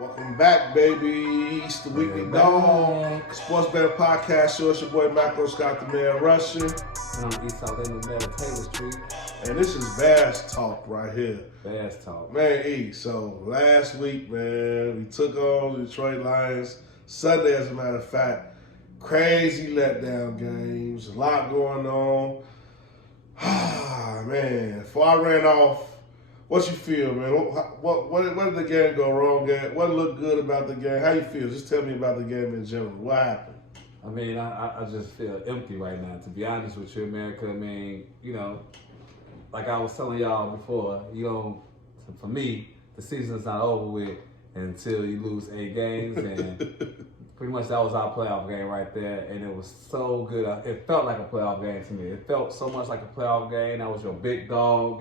Welcome back, baby. It's the Weekly Dog. Sports Better Podcast Show. It's your boy M.Scott E. Russian. And I'm East South End of Taylor Street. And this is Bass Talk right here. Bass Talk. Man, E, so last week, man, we took on the Detroit Lions. Sunday, as a matter of fact. Crazy letdown games. A lot going on. Man, before I ran off, what you feel, man? What did the game go wrong at? What looked good about the game? How you feel? Just tell me about the game in general. What happened? I mean, I just feel empty right now, to be honest with you, America. I mean, you know, like I was telling y'all before, for me, the season's not over with until you lose 8 games, and pretty much that was our playoff game right there, and it was so good. It felt like a playoff game to me. It felt so much like a playoff game. That was your big dog,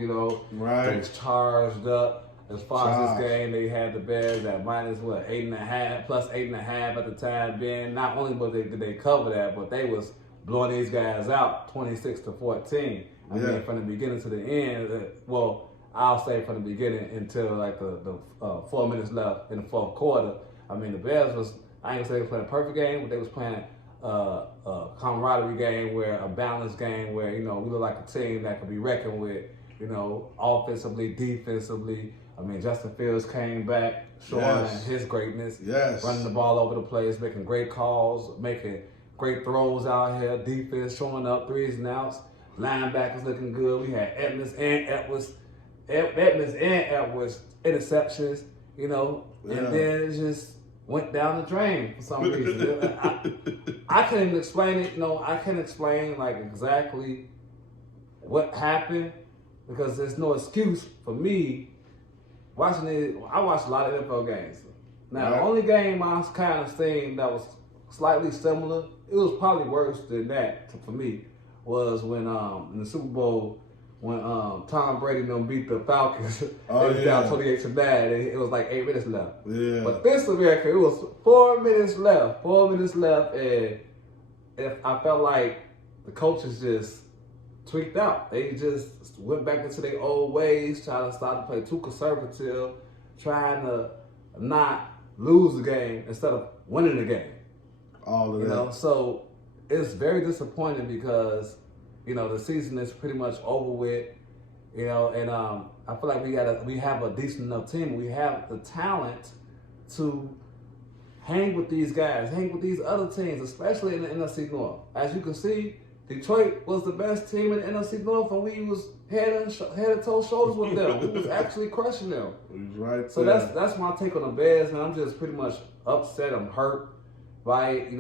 Right. They was charged up. As far as this game, they had the Bears at minus 8.5, plus 8.5 at the time being. Not only did they cover that, but they was blowing these guys out 26-14. I mean, from the beginning to the end. I'll say from the beginning until like the 4 minutes left in the fourth quarter. I mean, the Bears was. I ain't gonna say they was playing a perfect game, but they was playing a camaraderie game, a balanced game where, we look like a team that could be reckoned with, offensively, defensively. I mean, Justin Fields came back showing his greatness, running the ball over the place, making great calls, making great throws out here, defense showing up, 3s and outs, linebackers looking good. We had Edmonds and Edwards interceptions, and then it just went down the drain for some reason. I can't even explain it. I can't explain like exactly what happened because there's no excuse for me watching it. I watched a lot of NFL games. Now, the only game I was kind of seen that was slightly similar, it was probably worse than that for me, was when in the Super Bowl, when Tom Brady beat the Falcons, they was down 28-9, and it was like 8 minutes left. Yeah. But this America, it was 4 minutes left. 4 minutes left, and I felt like the coaches just tweaked out. They just went back into their old ways, trying to start to play too conservative, trying to not lose the game instead of winning the game. All of that. So it's very disappointing because the season is pretty much over with, and I feel like we have a decent enough team. We have the talent to hang with these guys, hang with these other teams, especially in the NFC North. As you can see, Detroit was the best team in the NFC North, and we was head and toe shoulders with them. We was actually crushing them. Right. So that's my take on the Bears, man. I'm just pretty much upset. I'm hurt by it,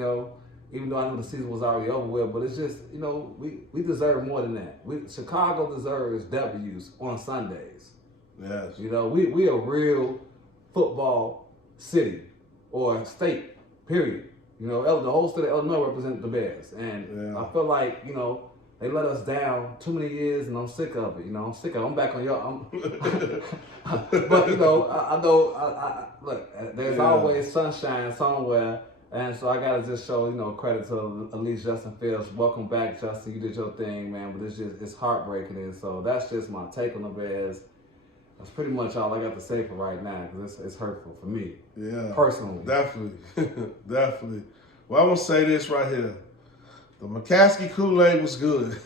even though I knew the season was already over with, but it's just, we deserve more than that. Chicago deserves W's on Sundays. Yes. We a real football city or state, period. The whole state of Illinois represents the Bears. And I feel like, they let us down too many years, and I'm sick of it. I'm sick of it. I'm back on y'all. But, I know, look, there's always sunshine somewhere. And so I gotta just show, credit to at least Justin Fields. Welcome back, Justin. You did your thing, man. But it's heartbreaking, and so that's just my take on the Bears. That's pretty much all I got to say for right now because it's hurtful for me. Yeah, personally. Definitely, definitely. Well, I'm gonna say this right here: the McCaskey Kool-Aid was good.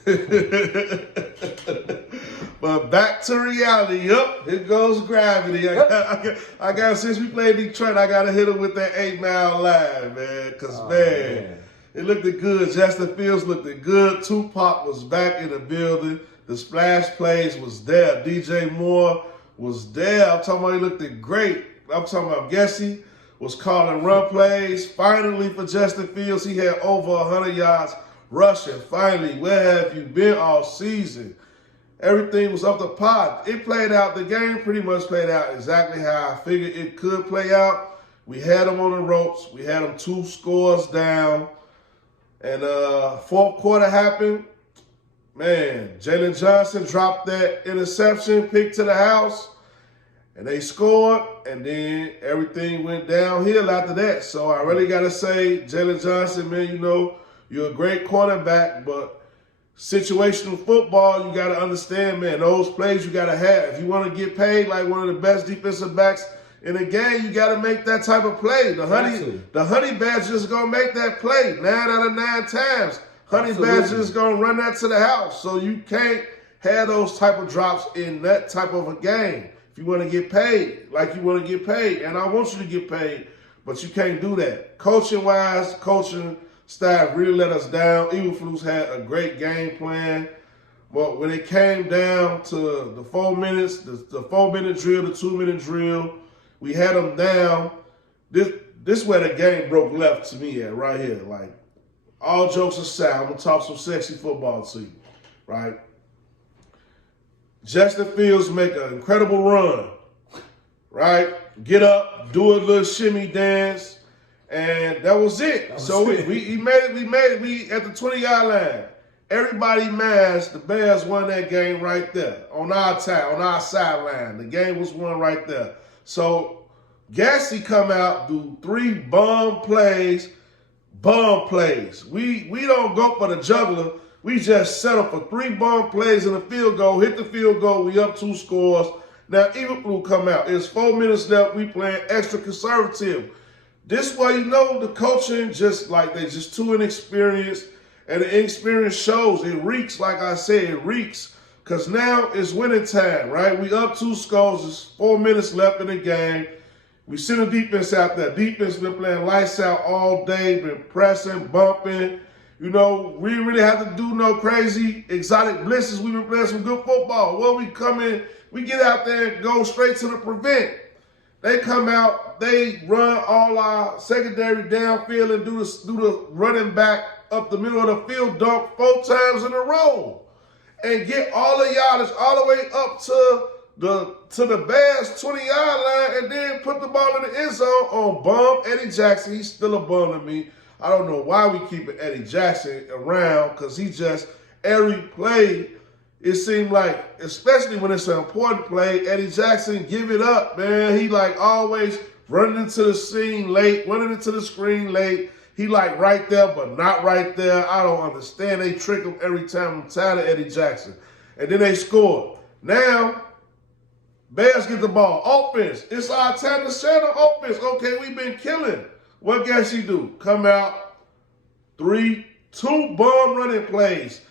But back to reality. Yup, here goes gravity. I got since we played Detroit, I got to hit him with that 8-mile line, man. Because, man, it looked good. Justin Fields looked good. Tupac was back in the building. The splash plays was there. DJ Moore was there. I'm talking about he looked great. I'm talking about Gessie was calling run plays. Finally, for Justin Fields, he had over 100 yards rushing. Finally, where have you been all season? Everything was up to par. It played out. The game pretty much played out exactly how I figured it could play out. We had them on the ropes. We had them 2 scores down. And fourth quarter happened. Man, Jalen Johnson dropped that interception, pick to the house. And they scored. And then everything went downhill after that. So I really got to say, Jalen Johnson, man, you're a great quarterback, but situational football, you got to understand, man, those plays you got to have. If you want to get paid like one of the best defensive backs In a game, you got to make that type of play. The honey badger is going to make that play 9 out of 9 times. Honey badger is going to run that to the house. So you can't have those type of drops in that type of a game if you want to get paid like you want to get paid. And I want you to get paid, but you can't do that. Coaching-wise, coaching staff really let us down. Eberflus had a great game plan. But when it came down to the 4 minutes, the 4-minute drill, the 2-minute drill, we had them down. This is where the game broke left to me at, right here. Like, all jokes aside, I'm going to talk some sexy football to you, right? Justin Fields make an incredible run, right? Get up, do a little shimmy dance, and that was it. We made it. We at the 20-yard line. Everybody masked. The Bears won that game right there on our sideline. The game was won right there. So Gassy come out, do 3 bomb plays. We don't go for the juggler. We just settle for 3 bomb plays and a field goal. Hit the field goal. We up 2 scores. Now Eberflus come out. It's 4 minutes left. We playing extra conservative. This way you know the coaching they just too inexperienced. And the inexperience shows. It reeks, like I said, it reeks. Because now it's winning time, right? We up 2 scores. There's 4 minutes left in the game. We send the defense out there. Defense been playing lights out all day, been pressing, bumping. You know, we didn't really have to do no crazy exotic blitzes. We've been playing some good football. Well, we come in, we get out there and go straight to the prevent. They come out, they run all our secondary downfield and do the running back up the middle of the field dunk 4 times in a row and get all the yardage all the way up to the Bears 20-yard line and then put the ball in the end zone on bum Eddie Jackson. He's still a bum to me. I don't know why we keeping Eddie Jackson around because he just, every play, it seemed like, especially when it's an important play, Eddie Jackson give it up, man. He like always running into the scene late, running into the screen late. He like right there, but not right there. I don't understand. They trick him every time. I'm tired of Eddie Jackson. And then they score. Now, Bears get the ball. Offense. It's our time to share the offense. Okay, we've been killing. What Gassy do? Come out, 2 bomb running plays.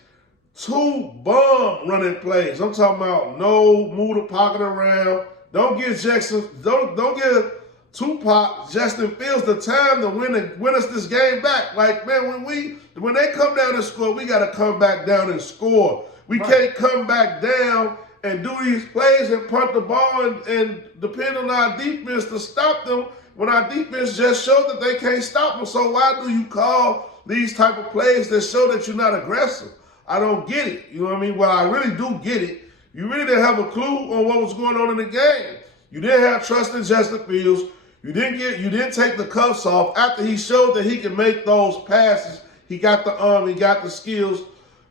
2 bomb running plays. I'm talking about no move the pocket around. Don't give Jackson, don't give Tupac, Justin Fields the time to win us this game back. Like, man, when they come down and score, we got to come back down and score. We can't come back down and do these plays and punt the ball and depend on our defense to stop them when our defense just showed that they can't stop them. So why do you call these type of plays that show that you're not aggressive? I don't get it. You know what I mean? Well, I really do get it. You really didn't have a clue on what was going on in the game. You didn't have trust in Justin Fields. You didn't take the cuffs off after he showed that he can make those passes. He got the arm, he got the skills.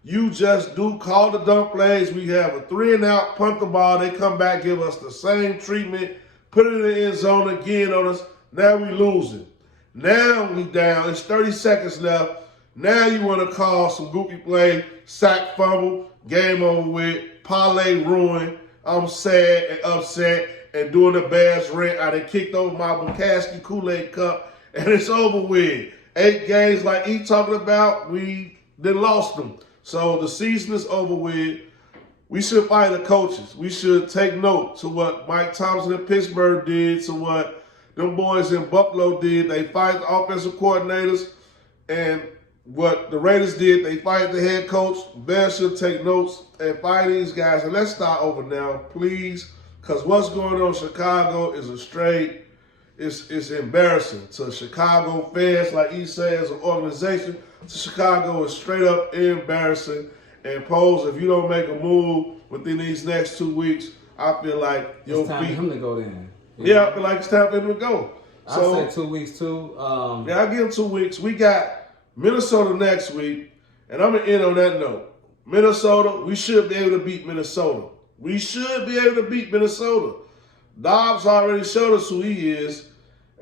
You just do call the dump plays. We have a 3-and-out, punt the ball. They come back, give us the same treatment, put it in the end zone again on us. Now we losing. Now we down. It's 30 seconds left. Now you want to call some goofy play, sack, fumble, game over with, parlay ruin. I'm sad and upset and doing the Bears rent. I done kicked over my Bukaski Kool-Aid cup and it's over with. 8 games like he talking about, we then lost them. So the season is over with. We should fire the coaches. We should take note to what Mike Thompson in Pittsburgh did, to what them boys in Buffalo did. They fired the offensive coordinators, and what the Raiders did, they fired the head coach. Bears should take notes and fire these guys. And let's start over now, please, because what's going on in Chicago is it's embarrassing to Chicago fans, like he said, as an organization. To Chicago is straight up embarrassing. And Pose, if you don't make a move within these next 2 weeks, I feel like it's time for him to go then. Yeah, I feel like it's time for him to go. So, I say 2 weeks too. Yeah, I give him 2 weeks. We got Minnesota next week, and I'm going to end on that note. Minnesota, we should be able to beat Minnesota. We should be able to beat Minnesota. Dobbs already showed us who he is,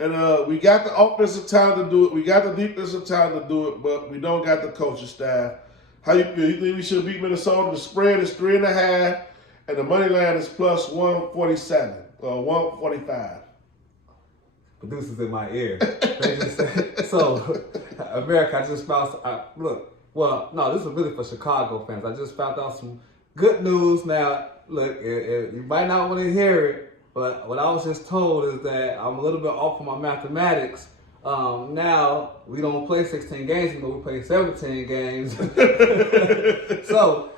and we got the offensive talent to do it. We got the defensive talent to do it, but we don't got the coaching staff. How you feel? You think we should beat Minnesota? The spread is 3.5, and the money line is plus 147 or 145. producers in my ear. They just said, so, America, I just found, well, no, this is really for Chicago fans. I just found out some good news. Now, look, you might not want to hear it, but what I was just told is that I'm a little bit off on my mathematics. Now, we don't play 16 games anymore, we play 17 games. So,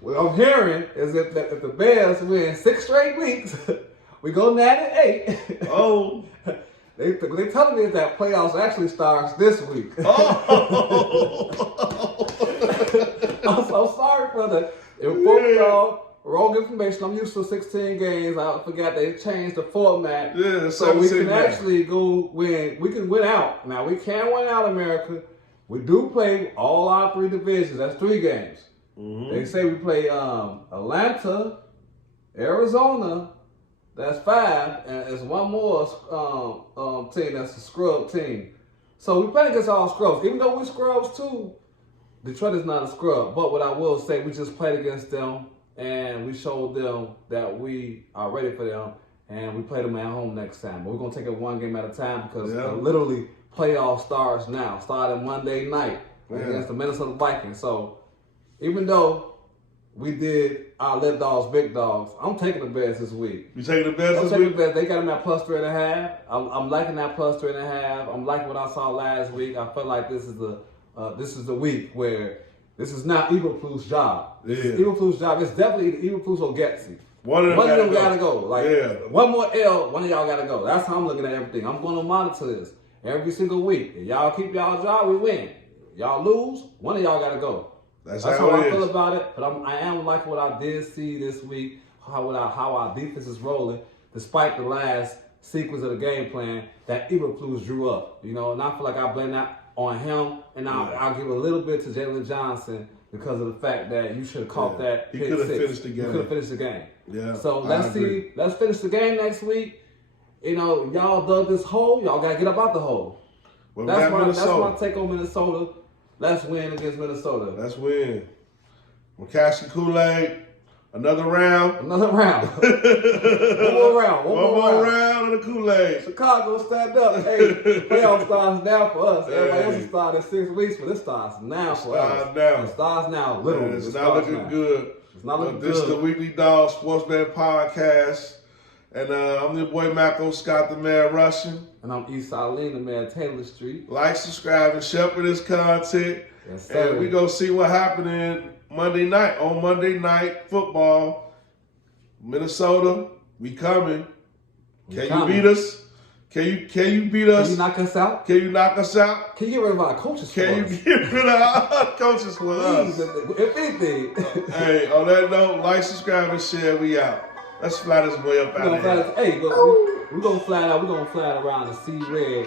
what I'm hearing is if the Bears win 6 straight weeks, we go 9-8. Oh. They telling me that playoffs actually starts this week. Oh. I'm so sorry for the wrong information. I'm used to 16 games. I forgot they changed the format. Yeah, so we can games. actually go win. We can win out. Now, we can win out, America. We do play all our 3 divisions. That's 3 games. Mm-hmm. They say we play Atlanta, Arizona. That's 5, and there's one more team that's a scrub team. So we play against all scrubs. Even though we're scrubs too, Detroit is not a scrub. But what I will say, we just played against them, and we showed them that we are ready for them, and we play them at home next time. But we're going to take it 1 game at a time because literally playoff starts now, starting Monday night against the Minnesota Vikings. So even though we did our little dogs, big dogs, I'm taking the Bears this week. You taking the Bears this week? I'm taking the Bears. They got them at plus 3.5. I'm liking that plus 3.5. I'm liking what I saw last week. I feel like this is the week where this is not Eberflus' job. Yeah. Eberflus' job. It's definitely Eberflus or Getsy. One of them gotta go. Like one more L, one of y'all gotta go. That's how I'm looking at everything. I'm gonna monitor this every single week. If y'all keep y'all job, we win. Y'all lose, one of y'all gotta go. That's how I feel about it. But I am liking what I did see this week, how our defense is rolling, despite the last sequence of the game plan that Eberflus drew up. You know, and I feel like I blame that on him, and I'll give a little bit to Jalen Johnson because of the fact that you should have caught that. He could have finished the game. He could have finished the game. Yeah. So let's see. Let's finish the game next week. You know, y'all dug this hole. Y'all gotta get up out the hole. Well, that's my take on Minnesota. Let's win against Minnesota. Let's win. McCaskey Kool-Aid, another round. One more round. One more round of the Kool-Aid. Chicago, stand up. Hey, playoff starts now for us. Everybody else started in 6 weeks, but it starts now for us. It starts now, literally. It's not looking good. It's not looking good. This is the Weekly Dog Sports Bet Podcast. And I'm your boy M.Scott the Man Russian. And I'm East Eileen, the man Taylor Street. Like, subscribe, and shepherd this content. Yes, sir. And we gonna see what happened Monday night. On Monday Night Football, Minnesota, we coming. Can you beat us? Can you beat us? Can you knock us out? Can you knock us out? Can you get rid of our coaches for us? Can you get rid of our coaches for us? If anything. Hey, on that note, like, subscribe, and share. We out. Let's fly this boy up out of here. Hey, we're gonna fly out. We're gonna fly it around and see red